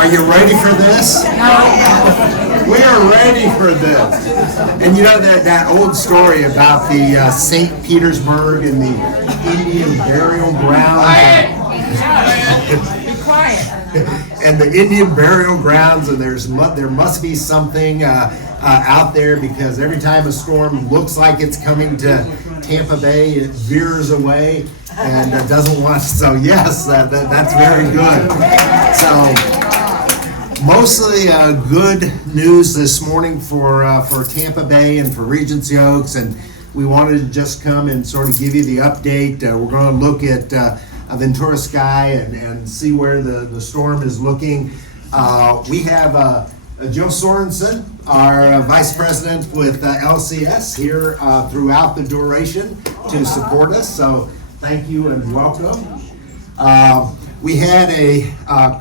Are you ready for this? We are ready for this. And you know that old story about the St. Petersburg and the Indian burial ground? Be quiet. And the Indian burial grounds, and there must be something out there, because every time a storm looks like it's coming to Tampa Bay, it veers away and doesn't want. So yes, that's very good. So mostly good news this morning for Tampa Bay and for Regency Oaks, and we wanted to just come and sort of give you the update. We're going to look at Ventura Sky and see where the storm is looking. We have Joe Sorensen, our Vice President with LCS, here throughout the duration to support us. So thank you and welcome. We had a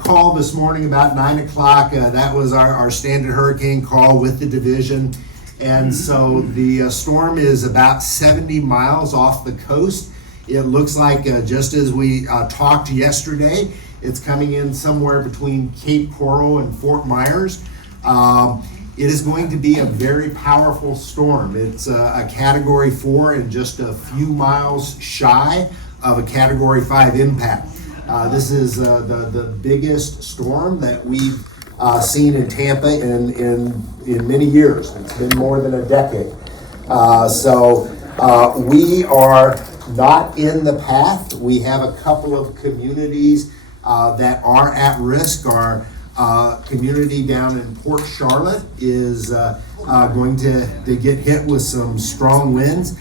call this morning about 9 o'clock. That was our standard hurricane call with the division. And so the storm is about 70 miles off the coast. It looks like, just as we talked yesterday, it's coming in somewhere between Cape Coral and Fort Myers. It is going to be a very powerful storm. It's a Category 4 and just a few miles shy of a Category 5 impact. This is the biggest storm that we've seen in Tampa in many years. It's been more than a decade. So we are not in the path. We have a couple of communities that are at risk. Our community down in Port Charlotte is going to get hit with some strong winds.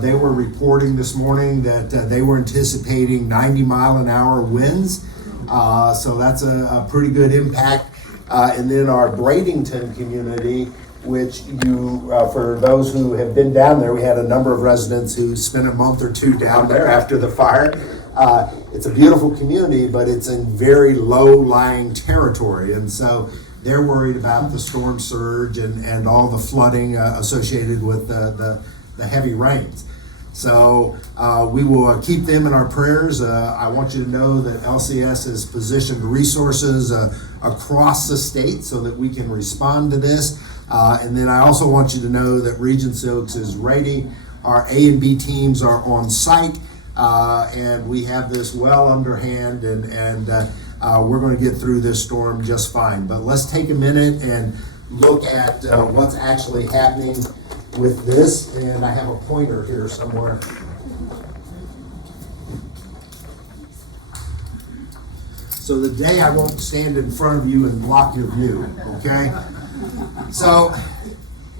They were reporting this morning that they were anticipating 90-mile-an-hour winds. So that's a pretty good impact. And then our Bradenton community, which for those who have been down there, we had a number of residents who spent a month or two down there after the fire. It's a beautiful community, but it's in very low-lying territory, and so they're worried about the storm surge and all the flooding associated with the heavy rains. So we will keep them in our prayers. I want you to know that LCS has positioned resources across the state so that we can respond to this. And then I also want you to know that Regency Oaks is ready. Our A and B teams are on site, and we have this well underhand, and we're going to get through this storm just fine. But let's take a minute and look at what's actually happening with this, and I have a pointer here somewhere. So the day I won't stand in front of you and block your view, okay? So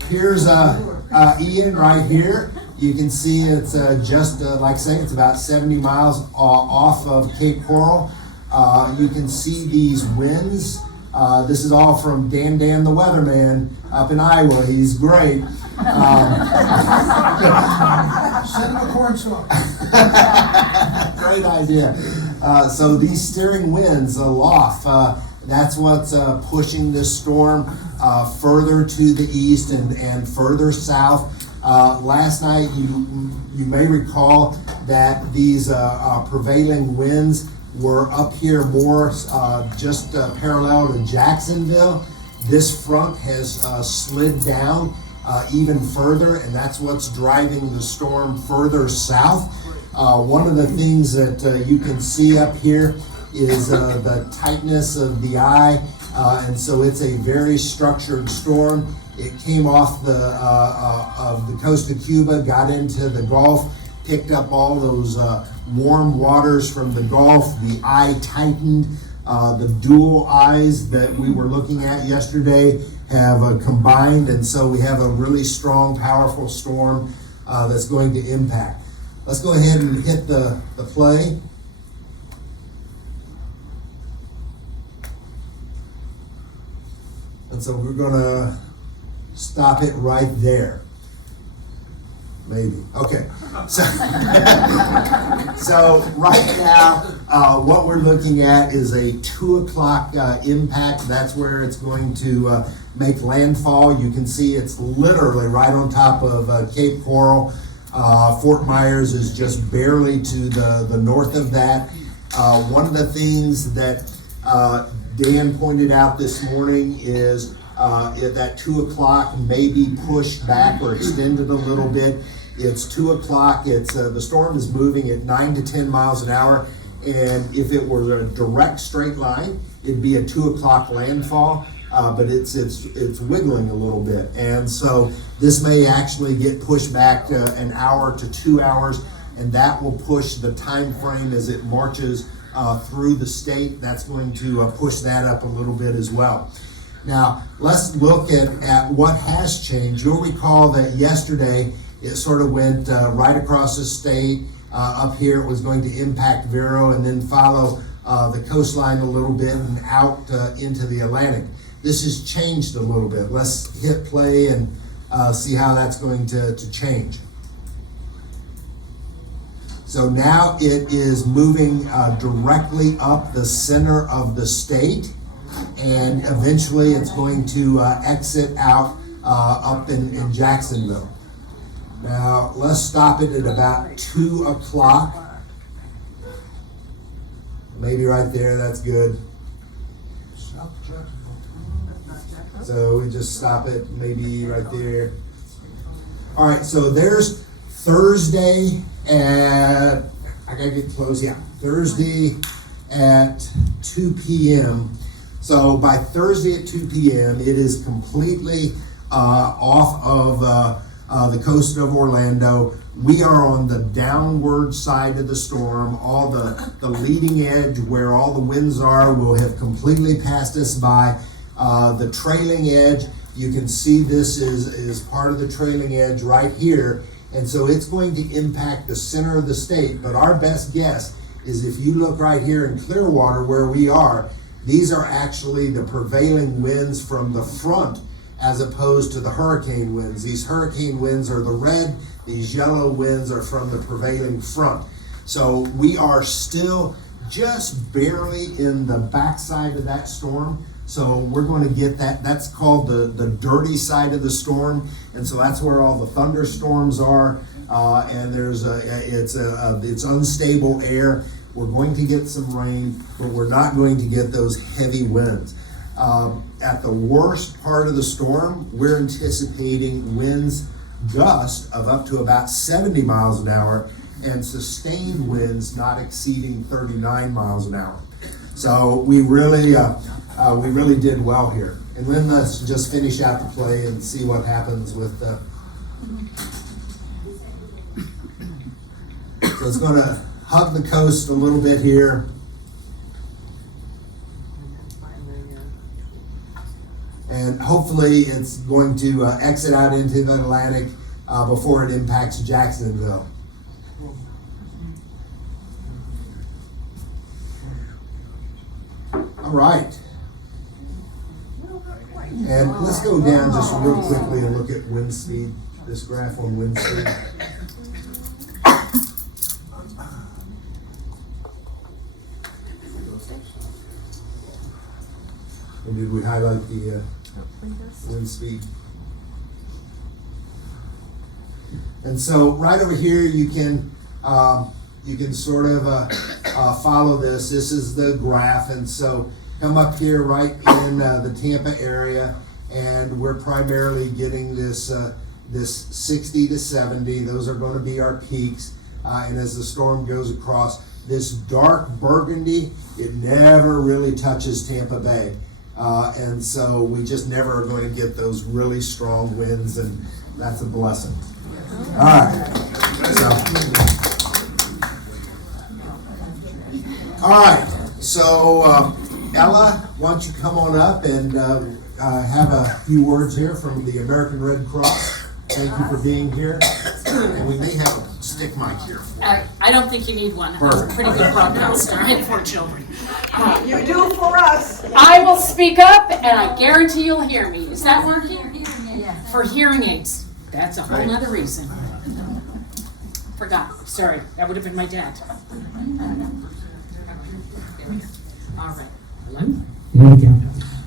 here's Ian right here. You can see it's just like I say, it's about 70 miles off of Cape Coral. You can see these winds. This is all from Dan the weatherman up in Iowa. He's great. Send him a corn song. Great idea. So these steering winds aloft, that's what's pushing this storm further to the east and further south. Last night, you may recall that these prevailing winds were up here more just parallel to Jacksonville. This front has slid down even further, and that's what's driving the storm further south. One of the things that you can see up here is the tightness of the eye, and so it's a very structured storm. It came off of the coast of Cuba, got into the Gulf, picked up all those warm waters from the Gulf. The eye tightened. The dual eyes that we were looking at yesterday have combined, and so we have a really strong, powerful storm that's going to impact. Let's go ahead and hit the play. And so we're going to stop it right there. Maybe. Okay. So, so right now, what we're looking at is a 2 o'clock impact. That's where it's going to make landfall. You can see it's literally right on top of Cape Coral. Fort Myers is just barely to the north of that. One of the things that Dan pointed out this morning is that 2 o'clock may be pushed back or extended a little bit. It's 2 o'clock. The storm is moving at 9 to 10 miles an hour, and if it were a direct straight line, it'd be a 2 o'clock landfall. But it's wiggling a little bit, and so this may actually get pushed back an hour to 2 hours, and that will push the time frame as it marches through the state. That's going to push that up a little bit as well. Now, let's look at what has changed. You'll recall that yesterday it sort of went right across the state. Up here it was going to impact Vero and then follow the coastline a little bit and out into the Atlantic. This has changed a little bit. Let's hit play and see how that's going to change. So now it is moving directly up the center of the state, and eventually it's going to exit out up in Jacksonville. Now let's stop it at about 2 o'clock. Maybe right there, that's good. So we just stop it maybe right there. All right, so there's Thursday at, I gotta get close, yeah, Thursday at 2 p.m. So by Thursday at 2 p.m., it is completely off of the coast of Orlando. We are on the downward side of the storm. All the leading edge where all the winds are will have completely passed us by. The trailing edge, you can see this is part of the trailing edge right here. And so it's going to impact the center of the state. But our best guess is if you look right here in Clearwater where we are, these are actually the prevailing winds from the front as opposed to the hurricane winds. These hurricane winds are the red, these yellow winds are from the prevailing front. So we are still just barely in the backside of that storm. So we're going to get that. That's called the dirty side of the storm, and so that's where all the thunderstorms are. And it's unstable air. We're going to get some rain, but we're not going to get those heavy winds. At the worst part of the storm, we're anticipating winds gusts of up to about 70 miles an hour and sustained winds not exceeding 39 miles an hour. So we really did well here. And then let's just finish out the play and see what happens with so it's going to hug the coast a little bit here. And hopefully it's going to exit out into the Atlantic before it impacts Jacksonville. All right. And let's go down just real quickly and look at wind speed, this graph on wind speed. And did we highlight the wind speed? And so right over here you can sort of follow this. This is the graph, and so come up here right in the Tampa area, and we're primarily getting this 60 to 70. Those are going to be our peaks, and as the storm goes across, this dark burgundy, it never really touches Tampa Bay, and so we just never are going to get those really strong winds, and that's a blessing. All right. All right. So Ella, why don't you come on up and have a few words here from the American Red Cross. Thank you for being here. And we may have a stick mic here. I don't think you need one. I'm a pretty good broadcaster. I have 4 children. You do for us. I will speak up, and I guarantee you'll hear me. Is that working? For hearing aids. That's a whole nother reason. Forgot. Sorry. That would have been my dad. All right. Hello? There we go.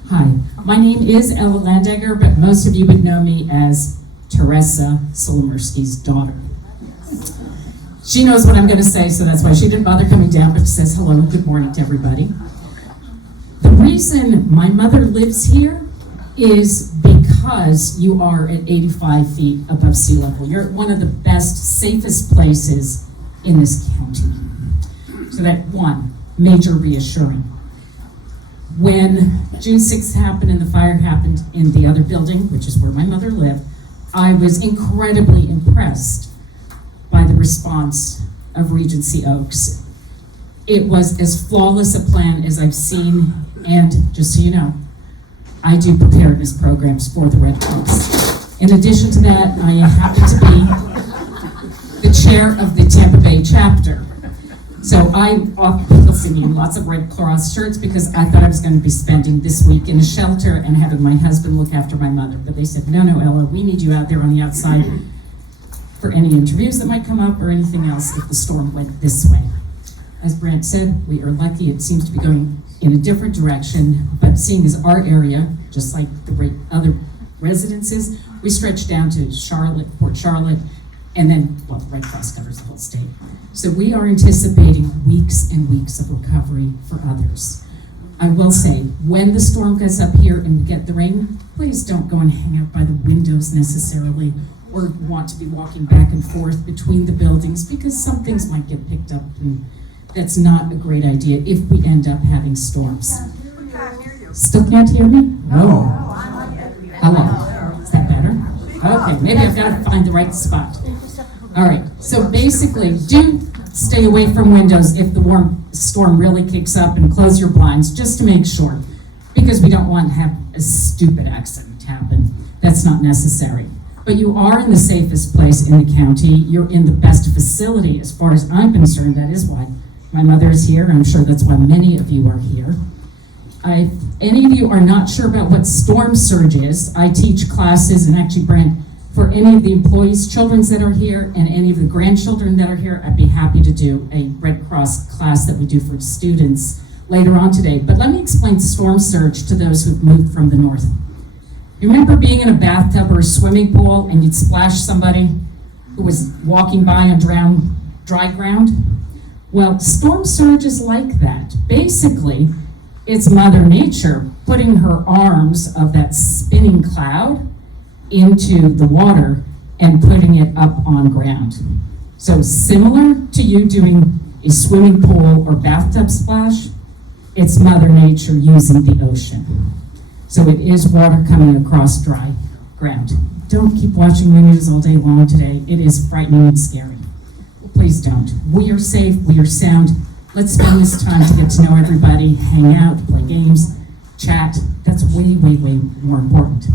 Hi. My name is Ella Landegger, but most of you would know me as Teresa Solomursky's daughter. She knows what I'm going to say, so that's why she didn't bother coming down, but she says hello and good morning to everybody. reason my mother lives here is because you are at 85 feet above sea level. You're at one of the best, safest places in this county. So that one, major reassuring. When June 6th happened and the fire happened in the other building, which is where my mother lived, I was incredibly impressed by the response of Regency Oaks. It was as flawless a plan as I've seen, and just so you know, I do preparedness programs for the Red Cross. In addition to that, I happen to be the chair of the Tampa Bay chapter. So I'm off singing lots of Red Cross shirts because I thought I was going to be spending this week in a shelter and having my husband look after my mother. But they said, no, Ella, we need you out there on the outside for any interviews that might come up or anything else if the storm went this way. As Brent said, we are lucky. It seems to be going in a different direction, but seeing as our area, just like the other residences, we stretch down to Charlotte, Port Charlotte, and then, well, the Red Cross covers the whole state. So we are anticipating weeks and weeks of recovery for others. I will say, when the storm gets up here and we get the rain, please don't go and hang out by the windows necessarily or want to be walking back and forth between the buildings because some things might get picked up, and that's not a great idea if we end up having storms. We can't hear you. Still can't hear me? No. I'm on Hello. Is that better? Okay, maybe I've got to find the right spot. All right, so basically, do stay away from windows if the storm really kicks up, and close your blinds just to make sure, because we don't want to have a stupid accident happen. That's not necessary. But you are in the safest place in the county. You're in the best facility as far as I'm concerned. That is why my mother is here. I'm sure that's why many of you are here. If any of you are not sure about what storm surge is, I teach classes, and actually, Brent, for any of the employees' children that are here and any of the grandchildren that are here, I'd be happy to do a Red Cross class that we do for students later on today. But let me explain storm surge to those who've moved from the north. You remember being in a bathtub or a swimming pool and you'd splash somebody who was walking by on dry ground? Well, storm surge is like that. Basically, it's Mother Nature putting her arms of that spinning cloud into the water and putting it up on ground. So similar to you doing a swimming pool or bathtub splash, it's Mother Nature using the ocean. So it is water coming across dry ground. Don't keep watching the news all day long today. It is frightening and scary. Please don't. We are safe, we are sound. Let's spend this time to get to know everybody, hang out, play games, chat. That's way, way, way more important.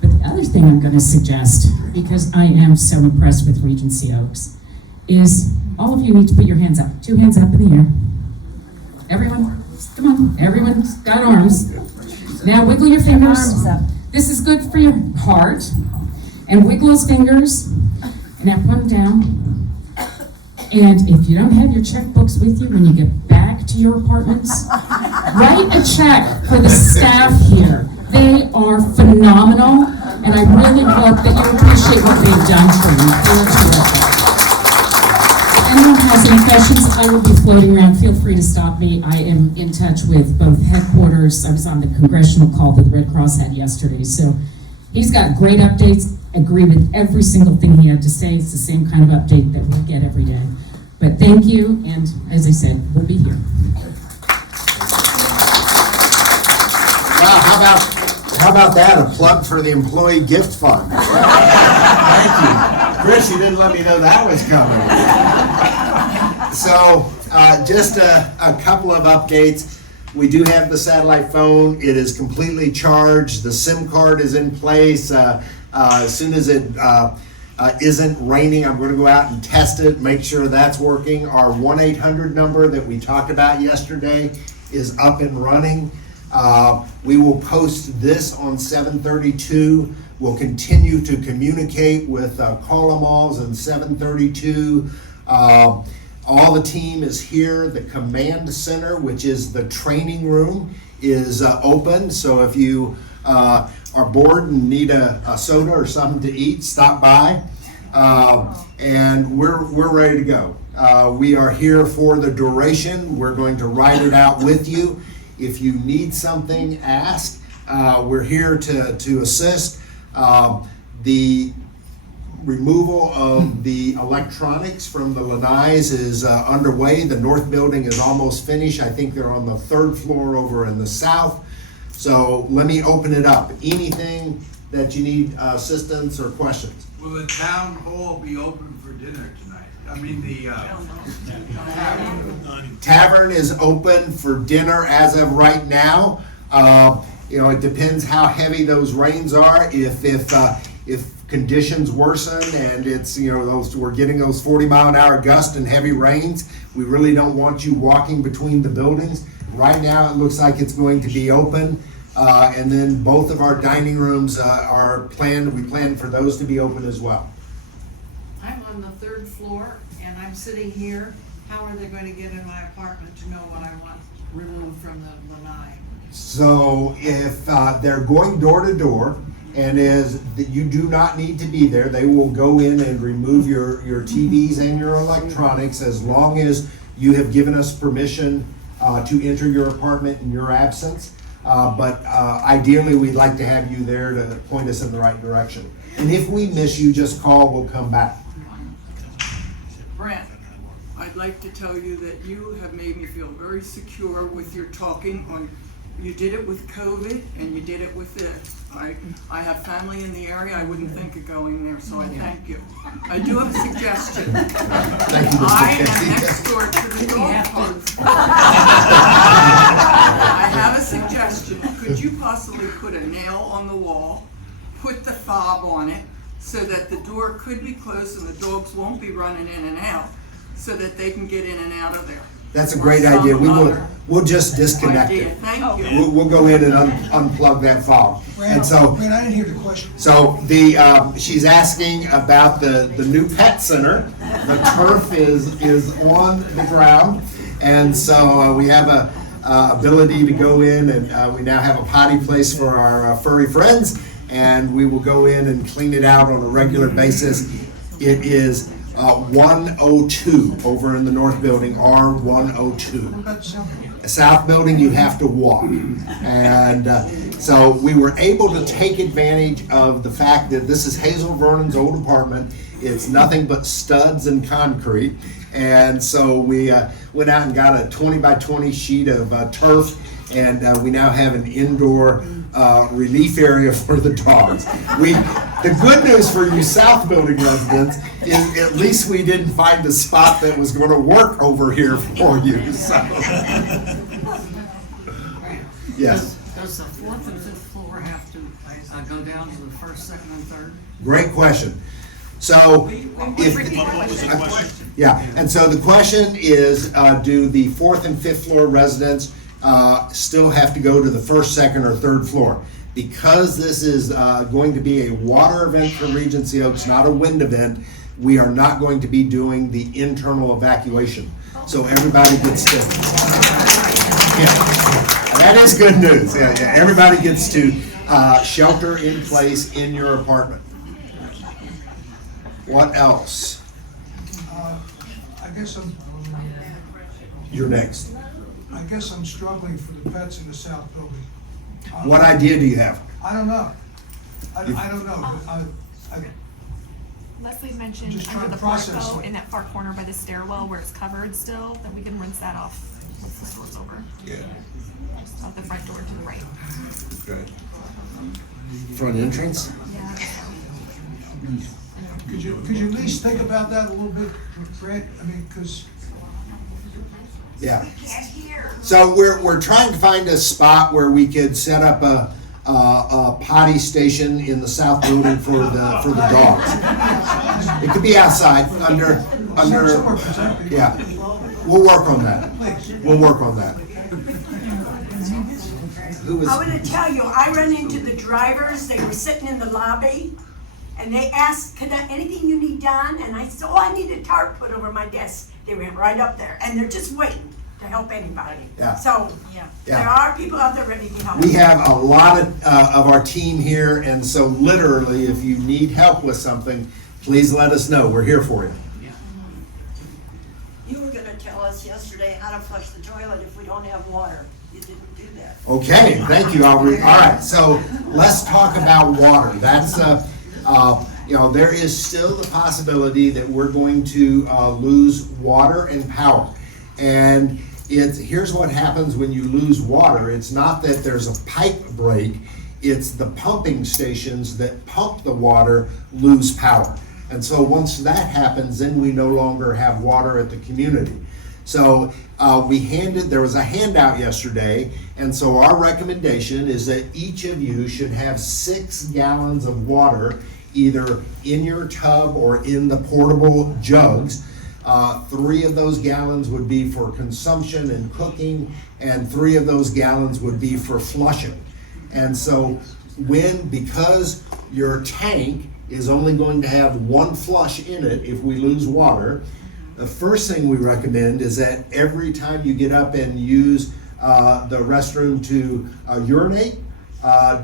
But the other thing I'm going to suggest, because I am so impressed with Regency Oaks, is all of you need to put your hands up. 2 hands up in the air. Everyone, come on. Everyone's got arms. Now wiggle your fingers. This is good for your heart. And wiggle those fingers. And now put them down. And if you don't have your checkbooks with you when you get back to your apartments, write a check for the staff here. They are phenomenal, and I really hope that you appreciate what they've done for you. They're terrific. If anyone has any questions, I will be floating around. Feel free to stop me. I am in touch with both headquarters. I was on the congressional call that the Red Cross had yesterday, so he's got great updates. Agree with every single thing he had to say. It's the same kind of update that we get every day. But thank you, and as I said, we'll be here. Wow, how about that? A plug for the employee gift fund. Thank you. Chris, you didn't let me know that was coming. So, just a couple of updates. We do have the satellite phone. It is completely charged. The SIM card is in place. As soon as it isn't raining, I'm going to go out and test it, make sure that's working. Our 1-800 number that we talked about yesterday is up and running. We will post this on 732. We'll continue to communicate with call-em-alls and 732. All the team is here. The command center, which is the training room, is open. So if you are bored and need a soda or something to eat, stop by. And we're ready to go. We are here for the duration. We're going to ride it out with you. If you need something, ask. We're here to assist. The removal of the electronics from the lanais is underway. The north building is almost finished. I think they're on the third floor over in the south. So let me open it up. Anything that you need assistance or questions? Will the town hall be open for dinner tonight? I mean, the Tavern is open for dinner as of right now. It depends how heavy those rains are. If conditions worsen and it's, we're getting those 40-mile-an-hour gusts and heavy rains, we really don't want you walking between the buildings. Right now, it looks like it's going to be open. And then both of our dining rooms are planned. We plan for those to be open as well. I'm on the third floor and I'm sitting here. How are they going to get in my apartment to know what I want removed from the lanai? So if they're going door to door and that you do not need to be there, they will go in and remove your TVs and your electronics as long as you have given us permission to enter your apartment in your absence. But ideally, we'd like to have you there to point us in the right direction. And if we miss you, just call, we'll come back. Brent, I'd like to tell you that you have made me feel very secure with your talking on, you did it with COVID and you did it with this. I have family in the area, I wouldn't think of going there, so I thank you. I do have a suggestion. Thank you, Mr. I am Casey. next door to the dog park. I have a suggestion. Could you possibly put a nail on the wall, put the fob on it, so that the door could be closed and the dogs won't be running in and out, so that they can get in and out of there? That's a great idea. We'll just disconnect Idea. it. Thank you. We'll go in and unplug that fob. And so, Brad, I didn't hear the question. So she's asking about the new pet center. The turf is on the ground, and so we have a ability to go in, and we now have a potty place for our furry friends, and we will go in and clean it out on a regular basis. It is 102 over in the north building, R102. South building, you have to walk. And so we were able to take advantage of the fact that this is Hazel Vernon's old apartment. It's nothing but studs and concrete. And so we went out and got a 20 by 20 sheet of turf, and we now have an indoor relief area for the dogs. The good news for you South Building residents is at least we didn't find a spot that was going to work over here for you. So. Yes. Does the fourth and fifth floor have to go down to the first, second, and third? Great question. So, and so the question is, do the fourth and fifth floor residents still have to go to the first, second, or third floor? Because this is going to be a water event for Regency Oaks, not a wind event, we are not going to be doing the internal evacuation. So everybody gets to, that is good news. Everybody gets to shelter in place in your apartment. What else? I guess You're next. I'm struggling for the pets in the South Building. What idea do you have? I don't know. I don't know. But Leslie mentioned Just trying under to the park process though, it. in that far corner by the stairwell where it's covered still, that we can rinse that off once the store's over. Yeah. Out the front door to the right. Good. Front entrance? Yeah. could you at least think about that a little bit, Brad? I mean, because Yeah. So we're trying to find a spot where we could set up a potty station in the south building for the dogs. It could be outside under somewhere protected. yeah. We'll work on that. We'll work on that. Who was I want to tell you, I run into the drivers, they were sitting in the lobby, and they asked, anything you need done? And I said, I need a tarp put over my desk. They went right up there, and they're just waiting to help anybody. Yeah. So, there are people out there ready to help. We have a lot of our team here, and so literally, if you need help with something, please let us know. We're here for you. You were gonna tell us yesterday how to flush the toilet if we don't have water. You didn't do Okay, thank you. All right, so let's talk about water. That's, there is still the possibility that we're going to lose water and power. And here's what happens when you lose water. It's not that there's a pipe break, it's the pumping stations that pump the water lose power. And so once that happens, then we no longer have water at the community. So there was a handout yesterday, and so our recommendation is that each of you should have 6 gallons of water either in your tub or in the portable jugs. 3 of those gallons would be for consumption and cooking, and 3 of those gallons would be for flushing. And so because your tank is only going to have 1 flush in it if we lose water, the first thing we recommend is that every time you get up and use the restroom to urinate,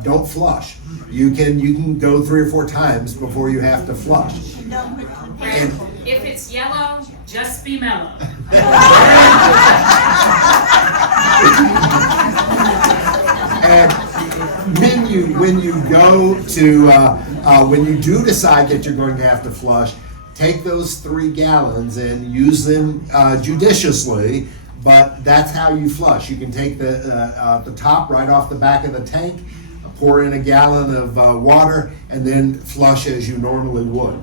don't flush. You can go 3 or 4 times before you have to flush. And If it's yellow, just be mellow. And when you do decide that you're going to have to flush, take those 3 gallons and use them judiciously. But that's how you flush. You can take the top right off the back of the tank, pour in a gallon of water, and then flush as you normally would.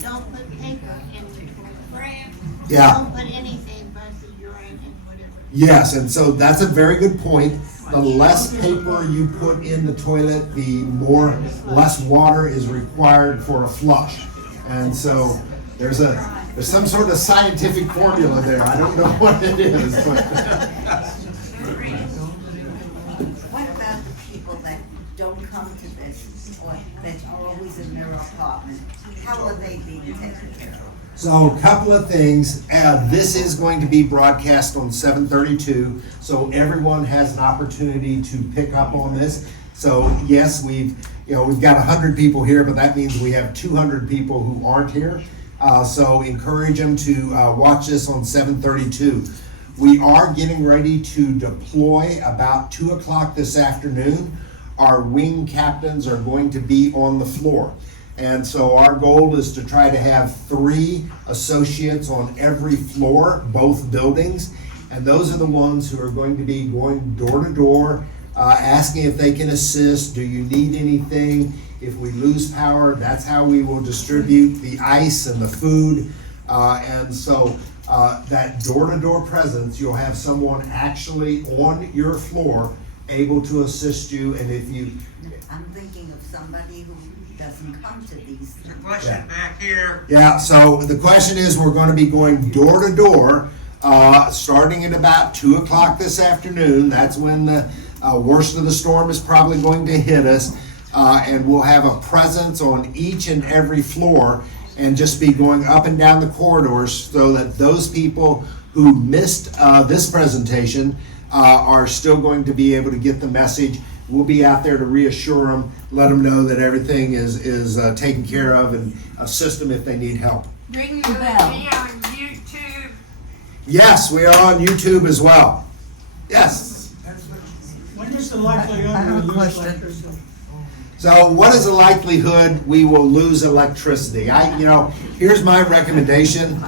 Don't put paper in the toilet. Yeah. Don't put anything but the urine and whatever. Yes, and so that's a very good point. The less paper you put in the toilet, the less water is required for a flush. And so there's some sort of scientific formula there. I don't know what it is, but What about the people that don't come to this, or that are always in their apartment? How are they being taken care of? So a couple of things. This is going to be broadcast on 732, so everyone has an opportunity to pick up on this. So yes, we've got 100 people here, but that means we have 200 people who aren't here. So encourage them to watch this on 732. We are getting ready to deploy about 2 o'clock this afternoon. Our wing captains are going to be on the floor. And so our goal is to try to have 3 associates on every floor, both buildings. And those are the ones who are going to be going door to door, asking if they can assist. Do you need anything? If we lose power, that's how we will distribute the ice and the food. And so that door-to-door presence, you'll have someone actually on your floor able to assist you. And if you... I'm thinking of somebody who doesn't come to these. There's a question back here. Yeah, so the question is, we're going to be going door to door, starting at about 2 o'clock this afternoon. That's when the worst of the storm is probably going to hit us. And we'll have a presence on each and every floor and just be going up and down the corridors so that those people who missed this presentation are still going to be able to get the message. We'll be out there to reassure them, let them know that everything is taken care of, and assist them if they need help. Ring your Be bell. on YouTube. Yes, we are on YouTube as well. Yes. When is the likelihood I have a we lose question. electricity? So what is the likelihood we will lose electricity? Here's my recommendation.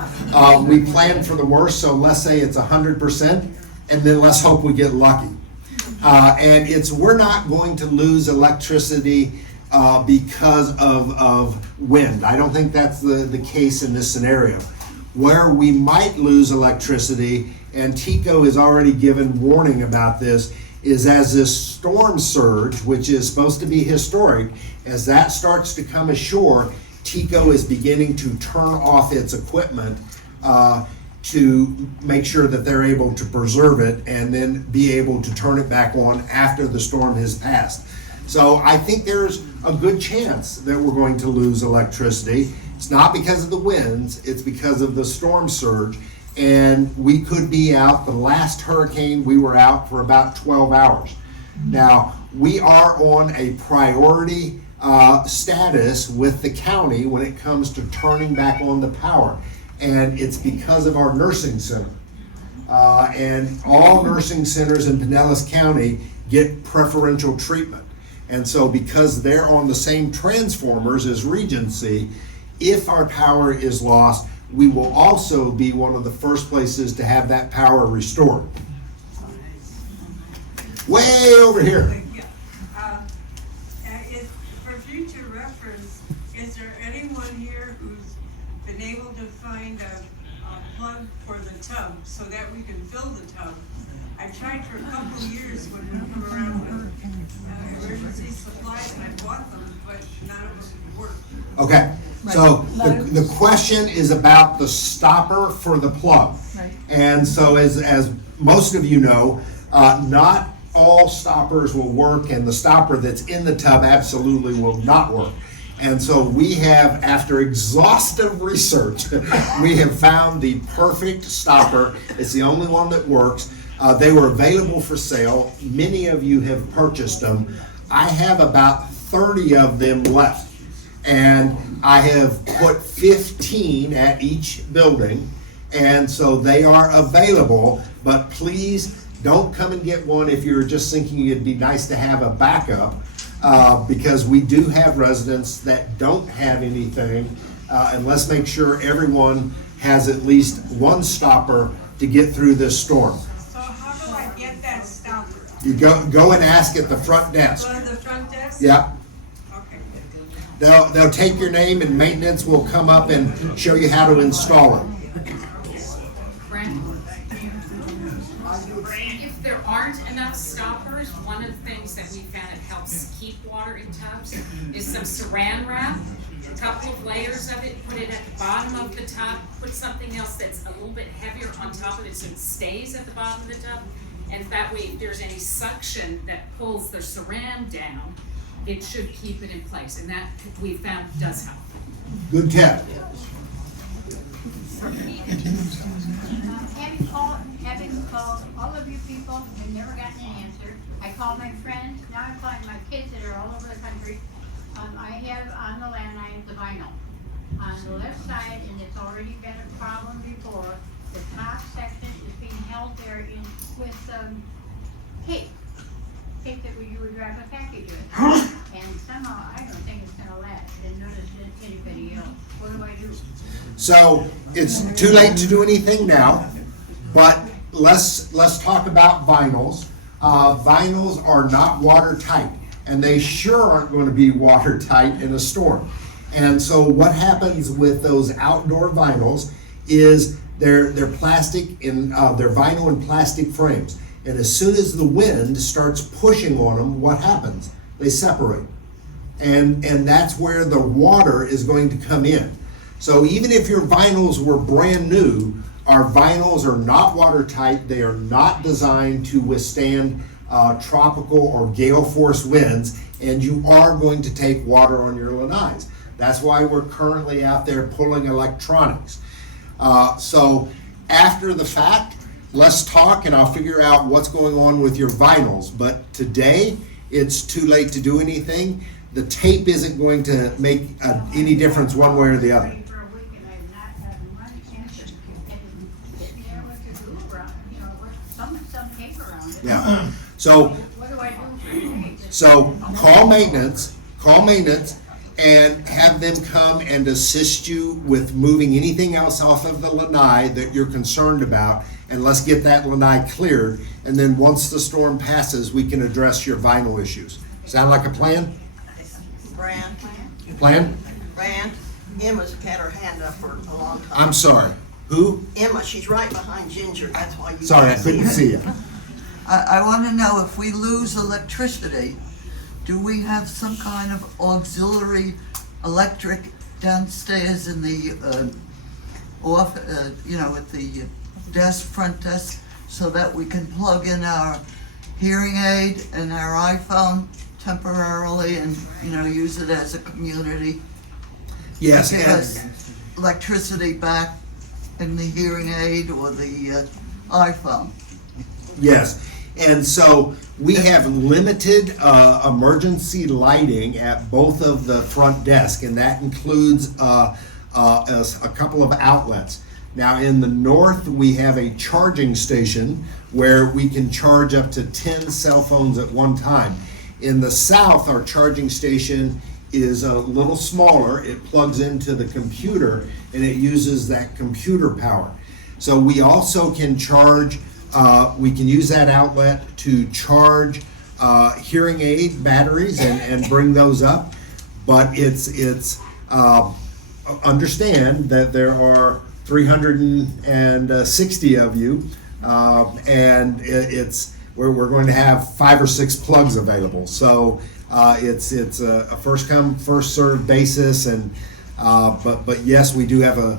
We plan for the worst, so let's say it's 100%, and then let's hope we get lucky. And we're not going to lose electricity because of wind. I don't think that's the case in this scenario. Where we might lose electricity, and TECO has already given warning about this, is as this storm surge, which is supposed to be historic, as that starts to come ashore, TECO is beginning to turn off its equipment to make sure that they're able to preserve it and then be able to turn it back on after the storm has passed. So I think there's a good chance that we're going to lose electricity. It's not because of the winds, it's because of the storm surge. And we could be out. The last hurricane, we were out for about 12 hours. Now, we are on a priority status with the county when it comes to turning back on the power. And it's because of our nursing center. And all nursing centers in Pinellas County get preferential treatment. And so because they're on the same transformers as Regency, if our power is lost, we will also be one of the first places to have that power restored. Way over here. For future reference, is there anyone here who's been able to find a plug for the tub so that we can fill the tub? I tried for a couple of years when we come around with emergency supplies and I bought them, but none of them worked. Okay, so the question is about the stopper for the plug. And so as most of you know, not all stoppers will work, and the stopper that's in the tub absolutely will not work. And so we have, after exhaustive research, we have found the perfect stopper. It's the only one that works. They were available for sale. Many of you have purchased them. I have about 30 of them left. And I have put 15 at each building. And so they are available, but please don't come and get one if you're just thinking it'd be nice to have a backup, because we do have residents that don't have anything, and let's make sure everyone has at least one stopper to get through this storm. So how do I get that stopper? You go and ask at the front desk. Go to the front desk? Yeah. Okay. They'll take your name and maintenance will come up and show you how to install it. If there aren't enough stoppers, one of the things that we found that helps keep water in tubs is some saran wrap, a couple of layers of it, put it at the bottom of the tub, put something else that's a little bit heavier on top of it so it stays at the bottom of the tub. And that way, if there's any suction that pulls the saran down, it should keep it in place. And that we found does help. Good tip. Having called all of you people and never gotten an answer. I called my friends, now I'm calling my kids that are all over the country. I have on the landline the vinyl. On the left side, and it's already been a problem before, the top section is being held there with tape. Tape that you would wrap a package with. And somehow, I don't think it's gonna last. Didn't notice anybody else. What do I do? So it's too late to do anything now, but let's talk about vinyls. Vinyls are not watertight, and they sure aren't going to be watertight in a storm. And so what happens with those outdoor vinyls is they're plastic in they're vinyl and plastic frames. And as soon as the wind starts pushing on them, what happens? They separate. And that's where the water is going to come in. So even if your vinyls were brand new, our vinyls are not watertight. They are not designed to withstand tropical or gale force winds, and you are going to take water on your lanais. That's why we're currently out there pulling electronics. So after the fact, let's talk and I'll figure out what's going on with your vinyls. But today, it's too late to do anything. The tape isn't going to make any difference one way or the other. Yeah. So What do I do? So call maintenance and have them come and assist you with moving anything else off of the lanai that you're concerned about, and let's get that lanai cleared, and then once the storm passes, we can address your vinyl issues. Sound like a plan? Plan? Brand, Emma's had her hand up for a long time. I'm sorry. Who? Emma, she's right behind Ginger, that's why you. Sorry, I can't couldn't her. see you. I want to know if we lose electricity, do we have some kind of auxiliary electric downstairs in the at the desk, front desk, so that we can plug in our hearing aid and our iPhone temporarily and use it as a community? Yes, Give and us electricity back in the hearing aid or the iPhone. yes. And so we have limited emergency lighting at both of the front desks, and that includes a couple of outlets. Now, in the north, we have a charging station where we can charge up to 10 cell phones at one time. In the south, our charging station is a little smaller. It plugs into the computer and it uses that computer power. So we also can charge, we can use that outlet to charge hearing aid batteries and bring those up. But understand that there are 360 of you, and we're going to have 5 or 6 plugs available. So it's a first come, first served basis, and but yes, we do have a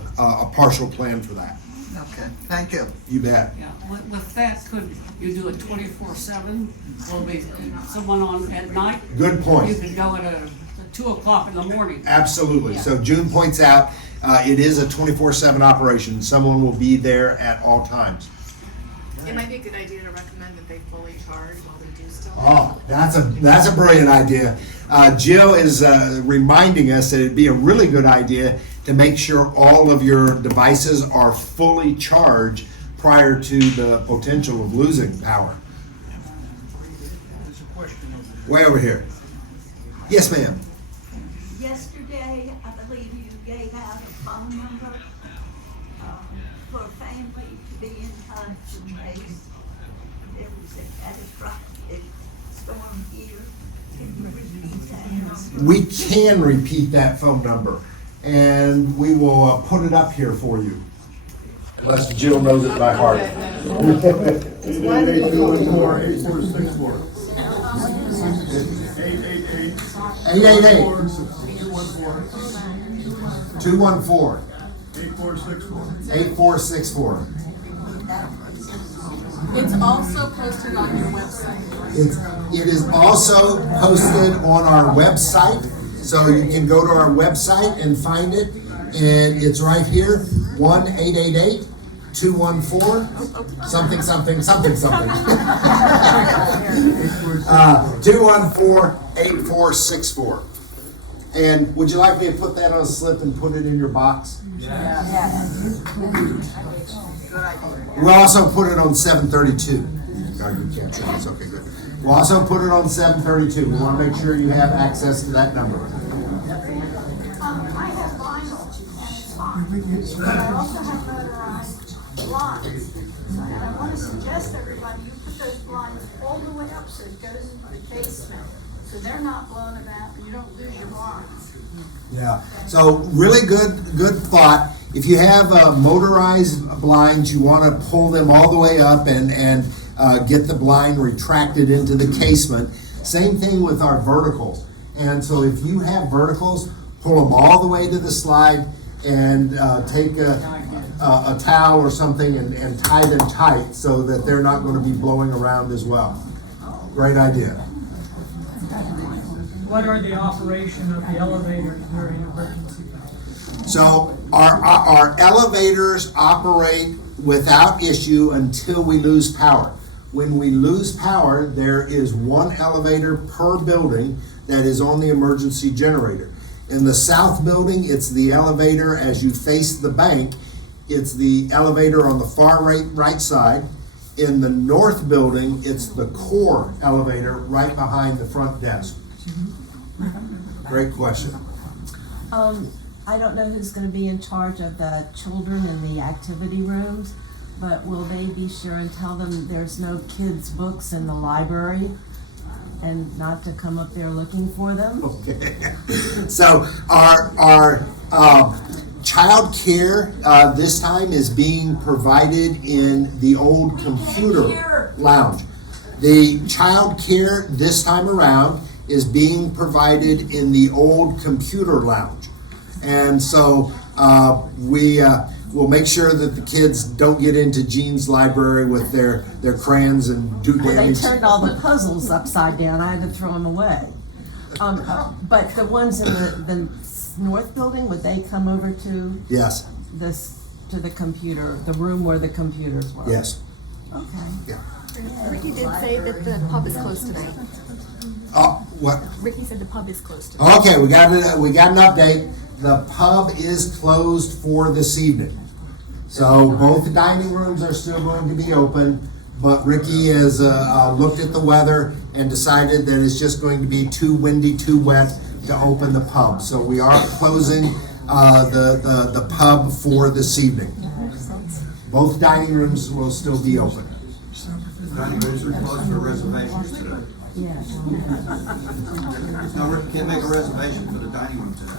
partial plan for that. Okay, thank you. You bet. Yeah, with that, could you do it 24/7? Will be someone on at night? Good point. You could go at 2 o'clock in the morning. Absolutely. So June points out it is a 24/7 operation. Someone will be there at all times. It might be a good idea to recommend that they fully charge while they do still. Oh, that's a brilliant idea. Jill is reminding us that it'd be a really good idea to make sure all of your devices are fully charged prior to the potential of losing power. There's a question over there. Way over here. Yes, ma'am. Yesterday, I believe you gave out a phone number for family to be in touch in case there was a catastrophic storm here. Can you repeat that number? We can repeat that phone number, and we will put it up here for you. Unless Jill knows it by heart. 888-214-8464. 888. 214 8464. 8464. It's also posted on your website. It is also posted on our website, so you can go to our website and find it, and it's right here, 1-888-214 something something something something. 214-8464. And would you like me to put that on a slip and put it in your box? We'll also put it on 732. Oh, you can't see this. Okay, good. We'll also put it on 732. We want to make sure you have access to that number. I have vinyl and it's fine, but I also have motorized blinds. And I want to suggest everybody, you put those blinds all the way up so it goes into the basement. So they're not blown about and you don't lose your blinds. Yeah. So really good thought. If you have motorized blinds, you want to pull them all the way up and get the blind retracted into the casement. Same thing with our verticals. And so if you have verticals, pull them all the way to the slide and take a towel or something and tie them tight so that they're not going to be blowing around as well. Great idea. What are the operation of the elevator during emergency? So our elevators operate without issue until we lose power. When we lose power, there is one elevator per building that is on the emergency generator. In the south building, it's the elevator as you face the bank. It's the elevator on the far right side. In the north building, it's the core elevator right behind the front desk. Great question. I don't know who's going to be in charge of the children in the activity rooms, but will they be sure and tell them there's no kids' books in the library and not to come up there looking for them? Okay. So our child care this time is being provided in the old computer lounge. The child care this time around is being provided in the old computer lounge. And so we will make sure that the kids don't get into Jean's library with their crayons and do Well, they damage. turned all the puzzles upside down. I had to throw them away. But the ones in the north building, would they come over to Yes, to the computer, the room where the computers were? yes. Okay. Yeah. Ricky did say that the pub is closed today. Oh, what? Ricky said the pub is closed today. Okay, we got an update. The pub is closed for this evening. So both the dining rooms are still going to be open, but Ricky has looked at the weather and decided that it's just going to be too windy, too wet to open the pub. So we are closing the pub for this evening. Both dining rooms will still be open. Dining rooms are closed for reservations today. No, can't make a reservation for the dining room today.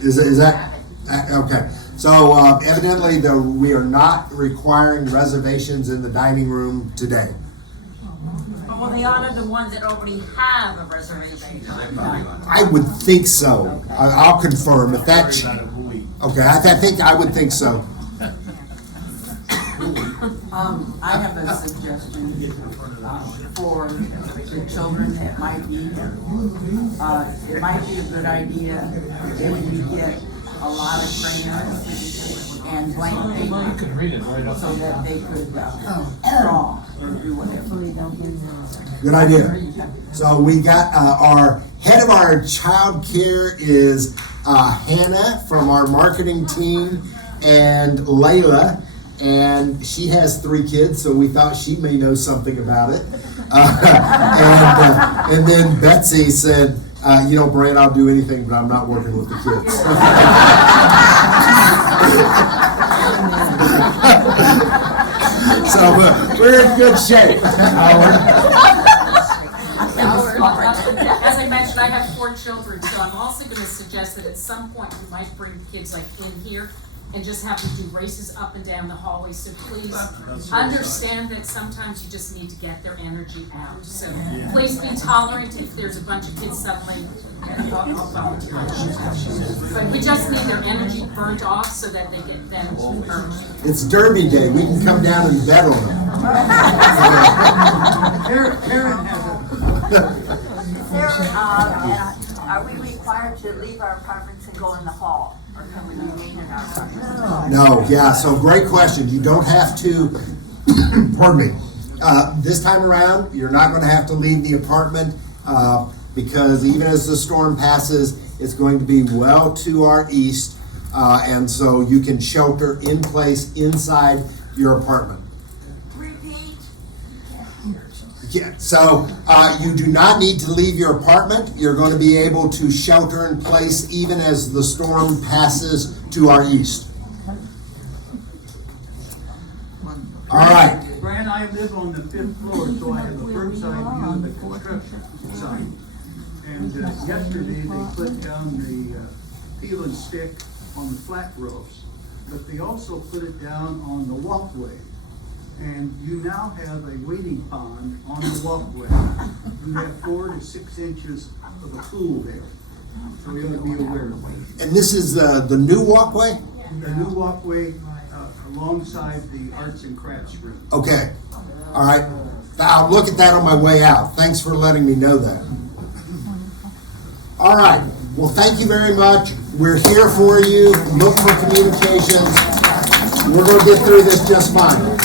Is that okay? So evidently, we are not requiring reservations in the dining room today. Will they honor the ones that already have a reservation? I would think so. I'll confirm if that's okay. I think I would think so. I have a suggestion for the children that might be here. It might be a good idea if you get a lot of crayons and blank paper so that they could draw or do whatever. Good idea. So we got our head of our child care is Hannah from our marketing team, and Layla. And she has 3 kids, so we thought she may know something about it. And then Betsy said, Brand, I'll do anything, but I'm not working with the kids. So we're in good shape. As I mentioned, I have 4 children, so I'm also going to suggest that at some point we might bring kids like in here and just have them do races up and down the hallway. So please understand that sometimes you just need to get their energy out. So please be tolerant if there's a bunch of kids suddenly. I'll volunteer. But we just need their energy burnt off so that they get them burnt. It's Derby Day. We can come down and bet on them. Karen has Are we required to leave our apartments and go in the hall? Or can we remain in our apartments? No, yeah, so great question. You don't have to, pardon me. This time around, you're not going to have to leave the apartment because even as the storm passes, it's going to be well to our east. And so you can shelter in place inside your apartment. Yeah, so you do not need to leave your apartment. You're going to be able to shelter in place even as the storm passes to our east. All right. Brian, I live on the 5th floor, so I have a bird's eye view of the construction site. And yesterday they put down the peel and stick on the flat roofs, but they also put it down on the walkway. And you now have a wading pond on the walkway. You have 4 to 6 inches of a pool there. So we ought to be aware of that. And this is the new walkway? The new walkway alongside the arts and crafts room. Okay. All right. I'll look at that on my way out. Thanks for letting me know that. All right. Well, thank you very much. We're here for you. Look for communications. We're going to get through this just fine.